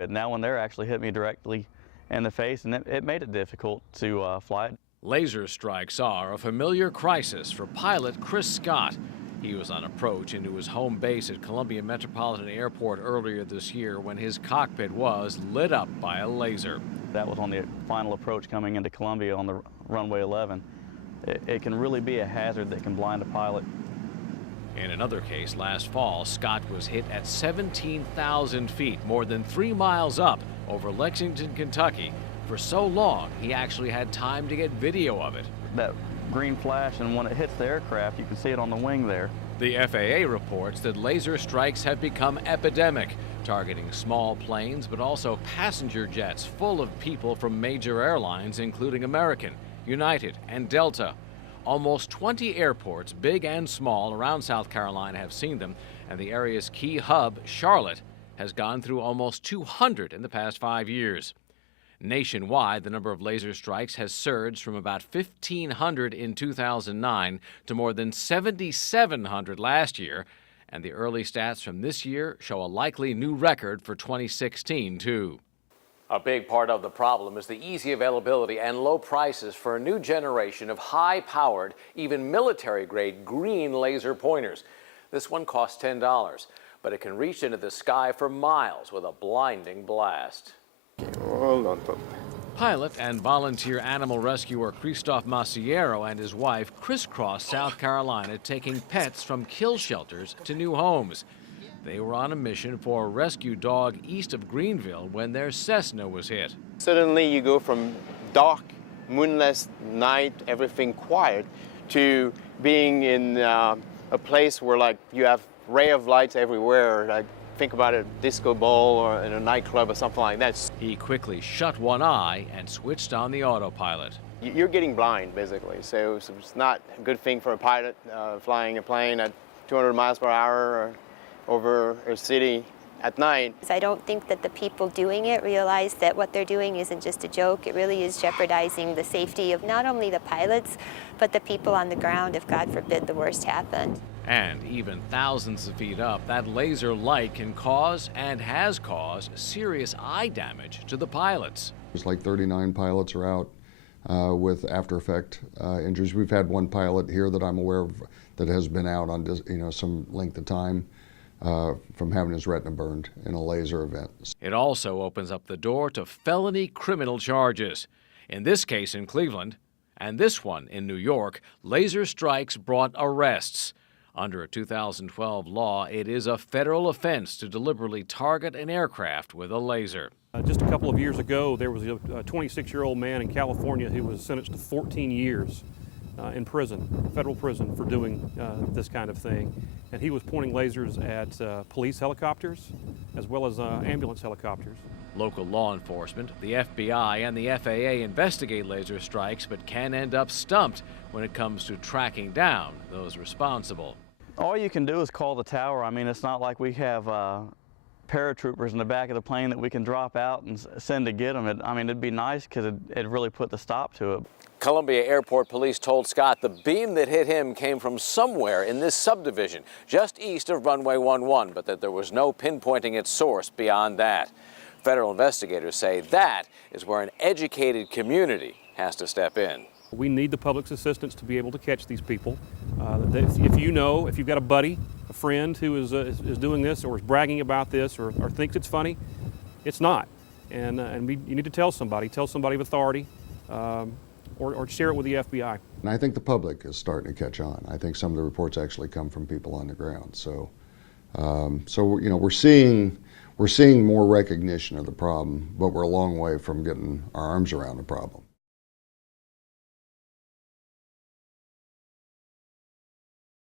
But now when they're actually hit me directly in the face, and it made it difficult to fly it. Laser strikes are a familiar crisis for pilot Chris Scott. He was on approach into his home base at Columbia Metropolitan Airport earlier this year when his cockpit was lit up by a laser. That was on the final approach coming into Columbia on the runway 11. It can really be a hazard that can blind a pilot. In another case last fall, Scott was hit at 17,000 feet, more than 3 miles up over Lexington, Kentucky. For so long, he actually had time to get video of it. That green flash, and when it hits the aircraft, you can see it on the wing there. The FAA reports that laser strikes have become epidemic, targeting small planes, but also passenger jets full of people from major airlines, including American, United, and Delta. Almost 20 airports, big and small, around South Carolina have seen them, and the area's key hub, Charlotte, has gone through almost 200 in the past 5 years. Nationwide, the number of laser strikes has surged from about 1,500 in 2009 to more than 7,700 last year, and the early stats from this year show a likely new record for 2016, too. A big part of the problem is the easy availability and low prices for a new generation of high-powered, even military-grade green laser pointers. This one costs $10, but it can reach into the sky for miles with a blinding blast. Hold on. Pilot and volunteer animal rescuer Christophe Maciero and his wife crisscrossed South Carolina taking pets from kill shelters to new homes. They were on a mission for a rescue dog east of Greenville when their Cessna was hit. Suddenly you go from dark, moonless night, everything quiet, to being in a place where like you have ray of lights everywhere. Like think about a disco ball or in a nightclub or something like that. He quickly shut one eye and switched on the autopilot. You're getting blind, basically, so it's not a good thing for a pilot flying a plane at 200 miles per hour or over a city at night. I don't think that the people doing it realize that what they're doing isn't just a joke. It really is jeopardizing the safety of not only the pilots, but the people on the ground if, God forbid, the worst happened. And even thousands of feet up, that laser light can cause and has caused serious eye damage to the pilots. It's like 39 pilots are out with after effect injuries. We've had one pilot here that I'm aware of that has been out on some length of time from having his retina burned in a laser event. It also opens up the door to felony criminal charges. In this case in Cleveland, and this one in New York, laser strikes brought arrests. Under a 2012 law, it is a federal offense to deliberately target an aircraft with a laser. Just a couple of years ago, there was a 26-year-old man in California who was sentenced to 14 years in prison, federal prison, for doing this kind of thing. And he was pointing lasers at police helicopters as well as ambulance helicopters. Local law enforcement, the FBI, and the FAA investigate laser strikes, but can end up stumped when it comes to tracking down those responsible. All you can do is call the tower. I mean, it's not like we have paratroopers in the back of the plane that we can drop out and send to get them. I mean, it'd be nice because it really put the stop to it. Columbia Airport police told Scott the beam that hit him came from somewhere in this subdivision, just east of runway 11, but that there was no pinpointing its source beyond that. Federal investigators say that is where an educated community has to step in. We need the public's assistance to be able to catch these people. If you've got a buddy, a friend who is doing this or is bragging about this or thinks it's funny, it's not. And you need to tell somebody of authority, or share it with the FBI. And I think the public is starting to catch on. I think some of the reports actually come from people on the ground. So we're seeing more recognition of the problem, but we're a long way from getting our arms around the problem.